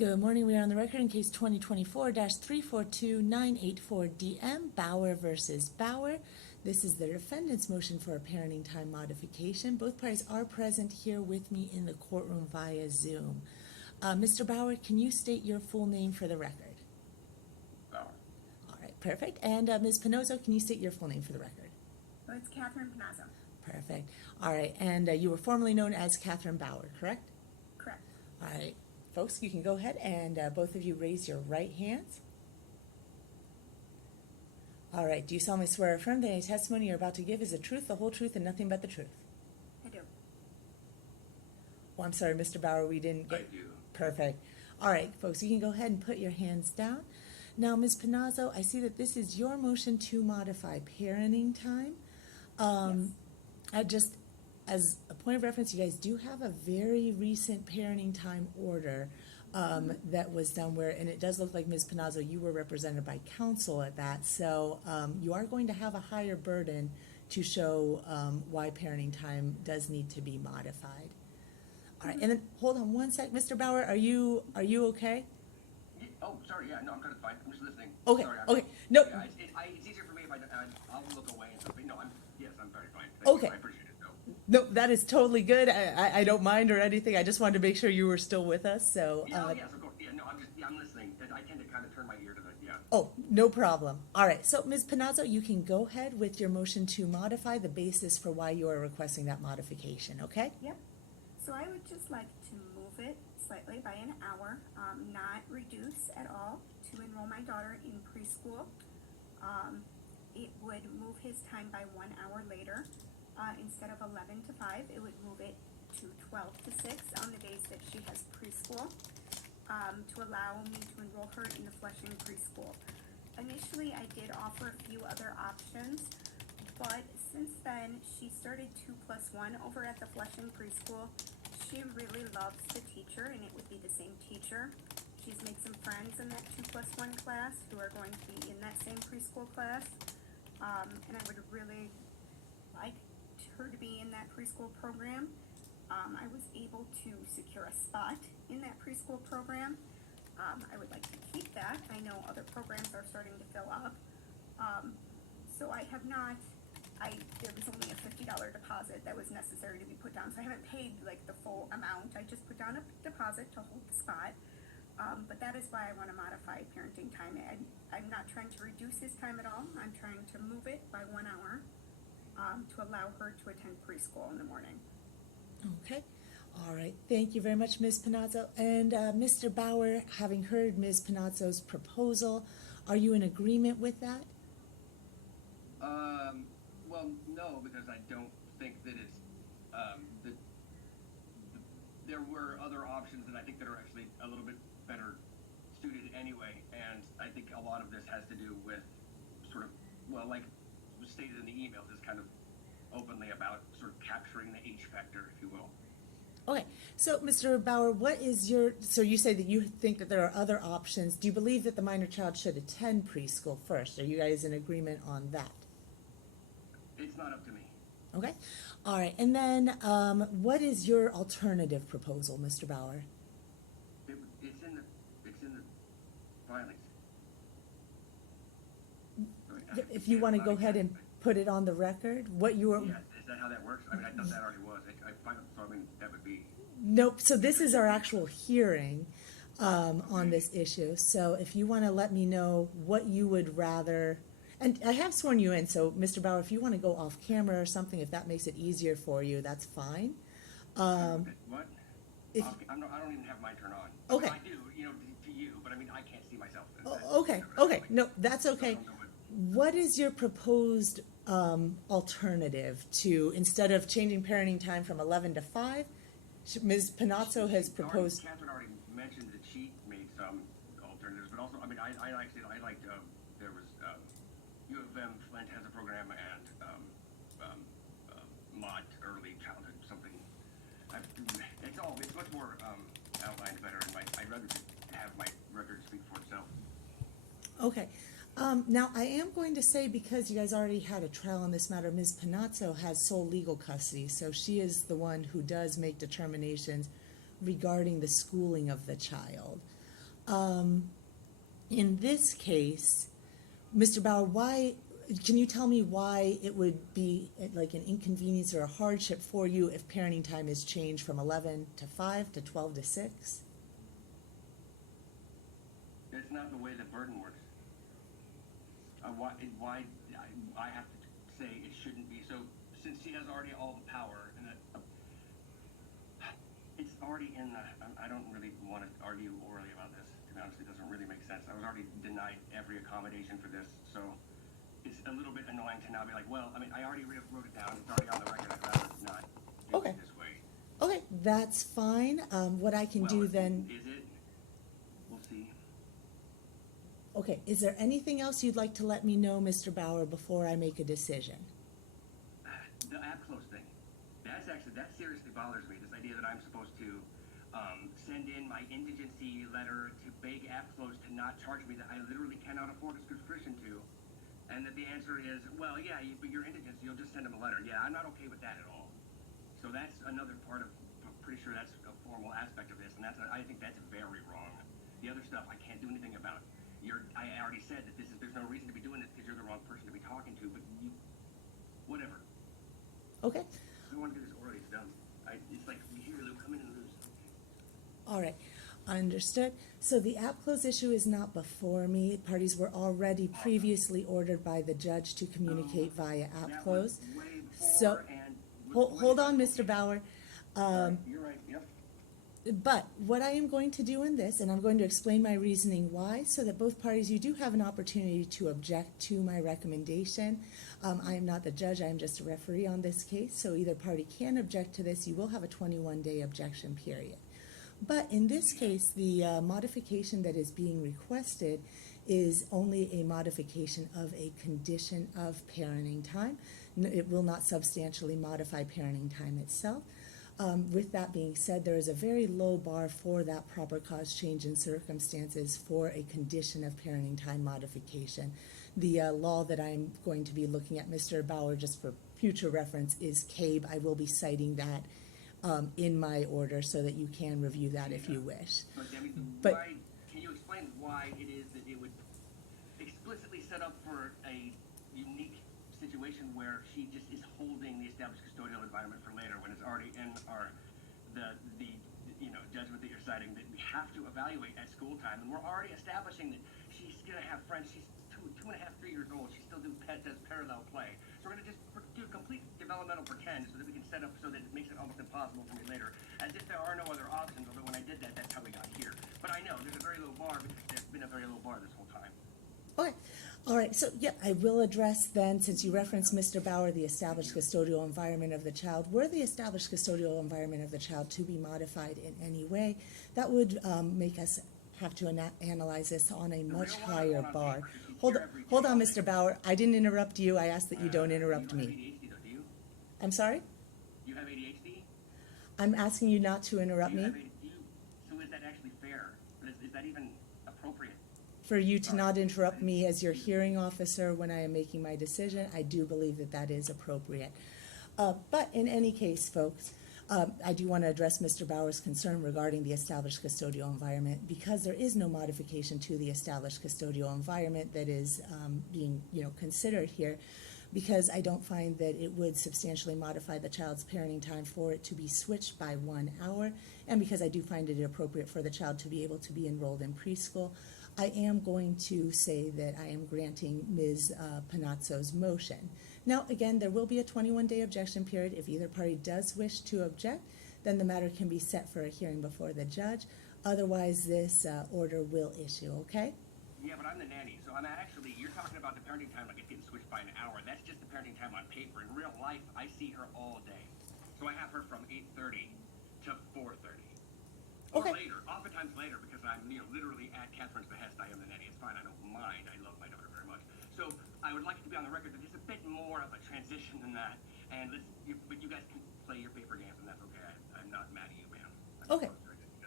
Good morning. We are on the record in case 2024-342984 DM, Bauer versus Bauer. This is the defendant's motion for a parenting time modification. Both parties are present here with me in the courtroom via Zoom. Mr. Bauer, can you state your full name for the record? Bauer. All right, perfect. And Ms. Pinozzo, can you state your full name for the record? Oh, it's Catherine Pinozzo. Perfect. All right, and you were formerly known as Catherine Bauer, correct? Correct. All right, folks, you can go ahead and both of you raise your right hands. All right, do you solemnly swear or affirm that any testimony you're about to give is the truth, the whole truth, and nothing but the truth? I do. Oh, I'm sorry, Mr. Bauer, we didn't get... I do. Perfect. All right, folks, you can go ahead and put your hands down. Now, Ms. Pinozzo, I see that this is your motion to modify parenting time. Yes. Just as a point of reference, you guys do have a very recent parenting time order that was done where, and it does look like, Ms. Pinozzo, you were represented by counsel at that, so you are going to have a higher burden to show why parenting time does need to be modified. All right, and then hold on one sec, Mr. Bauer, are you okay? Oh, sorry. Yeah, no, I'm kind of fine. I'm just listening. Okay, Sorry, okay, no. Yeah, it's easier for me if I'll look away and stuff. But no, yes, I'm very fine. Thank Okay. you. I appreciate it, though. No, that is totally good. I don't mind or anything. I just wanted to make sure you were still with us. So. Yeah, yes, of course. Yeah, no, I'm listening. I tend to kind of turn my ear to the, yeah. Oh, no problem. All right. So, Ms. Pinozzo, you can go ahead with your motion to modify the basis for why you are requesting that modification. Okay. Yep. So I would just like to move it slightly by an hour, not reduce at all, to enroll my daughter in preschool. It would move his time by 1 hour later. Instead of 11 to 5, it would move it to 12 to 6 on the days that she has preschool, to allow me to enroll her in the Flushing preschool. Initially, I did offer a few other options, but since then, she started 2+1 over at the Flushing preschool. She really loves the teacher, and it would be the same teacher. She's made some friends in that 2+1 class who are going to be in that same preschool class, and I would really like her to be in that preschool program. I was able to secure a spot in that preschool program. I would like to keep that. I know other programs are starting to fill up. So I have not, there was only a $50 deposit that was necessary to be put down. So I haven't paid like the full amount. I just put down a deposit to hold the spot. But that is why I want to modify parenting time. I'm not trying to reduce his time at all. I'm trying to move it by 1 hour. To allow her to attend preschool in the morning. Okay. All right. Thank you very much, Ms. Pinozzo. And Mr. Bauer, having heard Ms. Pinozzo's proposal, are you in agreement with that? Well, no, because I don't think that it's, there were other options that I think that are actually a little bit better suited anyway, and I think a lot of this has to do with sort of, well, like stated in the emails, is kind of openly about sort of capturing the H factor, if you will. Okay. So, Mr. Bauer, what is your, so you say that you think that there are other options. Do you believe that the minor child should attend preschool first? Are you guys in agreement on that? It's not up to me. Okay. All right. And then what is your alternative proposal, Mr. Bauer? It's in the filings. If you want to go ahead and put it on the record, what you were... Yeah, is that how that works? I mean, I thought that already was. So, I mean, that would be... Nope. So this is our actual hearing on this issue. So if you want to let me know what you would rather... And I have sworn you in, so Mr. Bauer, if you want to go off camera or something, if that makes it easier for you, that's fine. What? If, I don't even have mine turned on. Okay. I do, to you, but I mean, I can't see myself. Okay. No, that's okay. What is your proposed alternative to, instead of changing parenting time from 11 to 5, Ms. Pinozzo has proposed... Catherine already mentioned that she made some alternatives, but also, I mean, I liked it. I liked, there was, U of M Flint has a program, and Mott Early Childhood, something. It's much more outlined better, and I'd rather have my record speak for itself. Okay. Now, I am going to say, because you guys already had a trial on this matter, Ms. Pinozzo has sole legal custody, so she is the one who does make determinations regarding the schooling of the child. In this case, Mr. Bauer, can you tell me why it would be like an inconvenience or a hardship for you if parenting time is changed from 11 to 5 to 12 to 6? That's not the way the burden works. Why I have to say it shouldn't be. So since she has already all the power, and it's already in the, I don't really want to argue orally about this. To be honest, it doesn't really make sense. I was already denied every accommodation for this, so it's a little bit annoying to now be like, well, I mean, I already wrote it down. It's already on the record. I'd rather not do Okay. it this way. Okay, that's fine. What I can do then, Is it? We'll see. okay, is there anything else you'd like to let me know, Mr. Bauer, before I make a decision? The app close thing. That seriously bothers me. This idea that I'm supposed to send in my indigency letter to beg app close to not charge me that I literally cannot afford a subscription to, and that the answer is, well, yeah, but you're indigent, so you'll just send them a letter. Yeah, I'm not okay with that at all. So that's another part of. I'm pretty sure that's a formal aspect of this, and I think that's very wrong. The other stuff I can't do anything about. I already said that there's no reason to be doing this because you're the wrong person to be talking to, but whatever. Okay, I want to do this orally. It's dumb. It's like here, Lou, come in and lose. all right, understood. So the app close issue is not before me. Parties were already previously ordered by the judge to communicate via app That close. was way before, So, and hold on, Mr. Bauer. You're right. Yep. But what I am going to do in this, and I'm going to explain my reasoning why, so that both parties, you do have an opportunity to object to my recommendation. I am not the judge, I am just a referee on this case, so either party can object to this. You will have a 21-day objection period. But in this case, the modification that is being requested is only a modification of a condition of parenting time. It will not substantially modify parenting time itself. With that being said, there is a very low bar for that proper cause change in circumstances for a condition of parenting time modification. The law that I'm going to be looking at, Mr. Bauer, just for future reference, is CABE. I will be citing that in my order so that you can review that if you wish. But Debbie, But- can you explain why it is that it would explicitly set up for a unique situation where she just is holding the established custodial environment for later when it's already in the judgment that you're citing that we have to evaluate at school time, and we're already establishing that she's gonna have friends. She's 2.5, 3 years old. She still does parallel play. So we're gonna just do complete developmental pretend so that we can set up so that it makes it almost impossible for me later, as if there are no other options. Although when I did that, that's how we got here. But I know there's a very low bar because there's been a very low bar this whole time. Okay. All right, so yeah, I will address then, since you referenced, Mr. Bauer, the established custodial environment of the child. Were the established custodial environment of the child to be modified in any way, that would make us have to analyze this on a much higher bar. Hold on, Mr. Bauer. I didn't interrupt you. I ask that you don't interrupt You have me. ADHD, though, do you? I'm sorry? You have ADHD? I'm asking you not to interrupt me. So is that actually fair? Is that even appropriate? For you to not interrupt me as your hearing officer when I am making my decision, I do believe that that is appropriate. But in any case, folks, I do want to address Mr. Bauer's concern regarding the established custodial environment, because there is no modification to the established custodial environment that is being considered here, because I don't find that it would substantially modify the child's parenting time for it to be switched by 1 hour, and because I do find it appropriate for the child to be able to be enrolled in preschool. I am going to say that I am granting Ms. Panazzo's motion. Now, again, there will be a 21-day objection period. If either party does wish to object, then the matter can be set for a hearing before the judge. Otherwise, this order will issue, okay? Yeah, but I'm the nanny, so I'm actually, you're talking about the parenting time like it's getting switched by an hour. That's just the parenting time on paper. In real life, I see her all day. So I have her from 8:30 to 4:30. Or Okay. later, oftentimes later, because I'm literally at Catherine's behest. I am the nanny. It's fine. I don't mind. I love my daughter very much. So I would like it to be on the record that there's a bit more of a transition than that. And but you guys can play your paper games, and that's okay. I'm not mad at you, ma'am. Okay.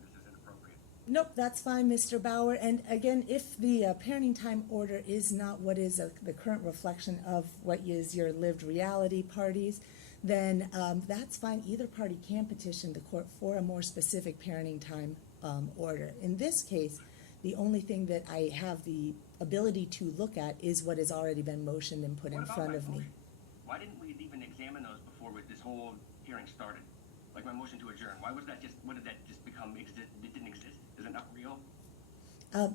This is inappropriate. Nope, that's fine, Mr. Bauer. And again, if the parenting time order is not what is the current reflection of what is your lived reality, parties, then that's fine. Either party can petition the court for a more specific parenting time order. In this case, The only thing that I have the ability to look at is what has already been motioned and put What in about front my of me. motion? Why didn't we even examine those before this whole hearing started? Like my motion to adjourn, why was that just, what did that just become, it didn't exist? Is it not real?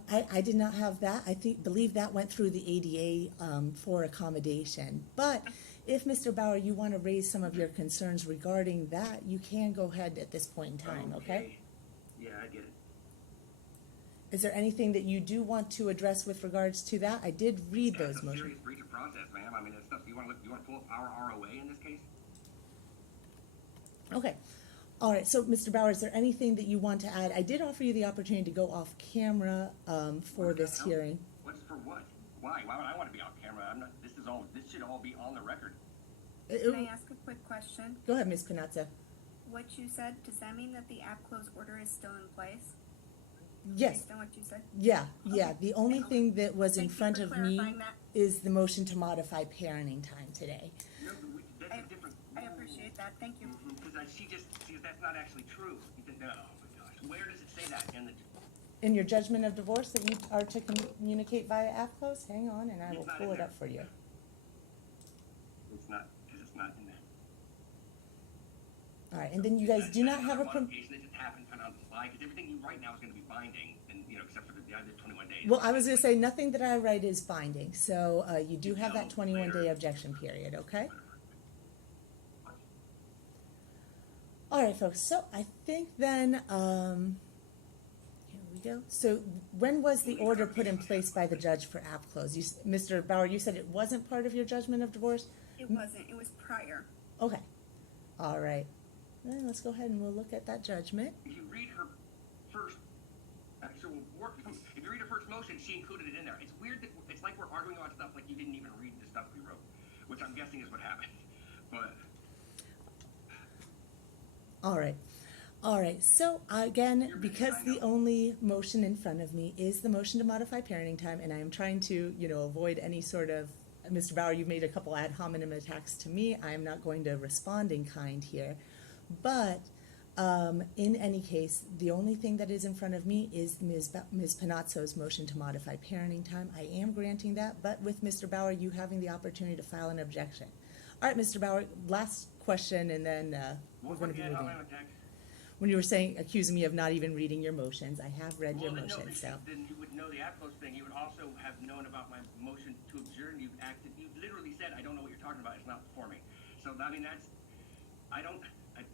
I did not have that. Believe that went through the ADA for accommodation. But if, Mr. Bauer, you want to raise some of your concerns regarding that, you can go ahead at this point in time, okay? Yeah, I get it. Is there anything that you do want to address with regards to that? I did read those That's a motions. serious breach of process, ma'am. I mean, that stuff, you want to pull up our ROA in this case? Okay. All right. So, Mr. Bauer, is there anything that you want to add? I did offer you the opportunity to go off camera for this hearing. What's for what? Why? Why would I want to be off camera? I'm not, this should all be on the record. Can I ask a quick question? Go ahead, Ms. Panazza. What you said, does that mean that the app close order is still in place? Yes. Based on what you said? Yeah. Okay. The only thing that was in Thank you front for of me clarifying that. is the motion to modify parenting time today. No, but that's a different. I appreciate that, thank you. Because that's not actually true. Oh my gosh, where does it say that in the? In your judgment of divorce that you are to communicate via app close, hang on and I will It's not pull in it there. up for you. It's not, because it's not in there. All right, and then you guys do not have a, modification that just happened kind of on the fly, because everything you write now is going to be binding, and except for the other 21 days. well, I was gonna say, nothing that I write is binding, so you do have that 21-day objection period, okay? All right, folks, so I think then, here we go. So when was the order put in place by the judge for app close? Mr. Bauer, you said it wasn't part of your judgment of divorce? It wasn't, it was prior. Okay, all right. Then let's go ahead and we'll look at that judgment. If you read her first actual work, if you read her first motion, she included it in there. It's weird that it's like we're arguing about stuff like you didn't even read the stuff we wrote, which I'm guessing is what happened. But All right, so again, because the only motion in front of me is the motion to modify parenting time, and I am trying to, avoid any sort of, Mr. Bauer, you've made a couple ad hominem attacks to me, I am not going to respond in kind here, but in any case, the only thing that is in front of me is Ms. Panazzo's motion to modify parenting time. I am granting that, but with Mr. Bauer, you having the opportunity to file an objection. All right, Mr. Bauer, last question, and then we're going to be moving on. When you were accusing me of not even reading your motions, I have read your motions, so. Then you would know the app close thing. You would also have known about my motion to adjourn. You literally said, I don't know what you're talking about. It's not before me. So, I mean,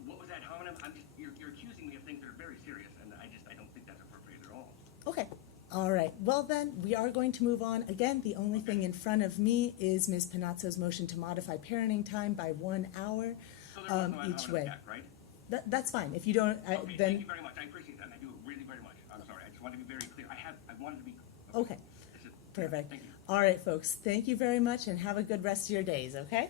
what was that homonym? You're accusing me of things that are very serious, and I don't think that's appropriate at all. Okay. All right. Well, then, we are going to move on. Again, the only thing in front of me is Ms. Panazzo's motion to modify parenting time by 1 hour So there was no ad each hominem way. attack, right? That's fine. If you don't, Okay, then, thank you very much. I appreciate that. I do really very much. I'm sorry. I just wanted to be very clear. I wanted to be. okay. That's it. Perfect. Thank you. All right, folks. Thank you very much, and have a good rest of your days, okay?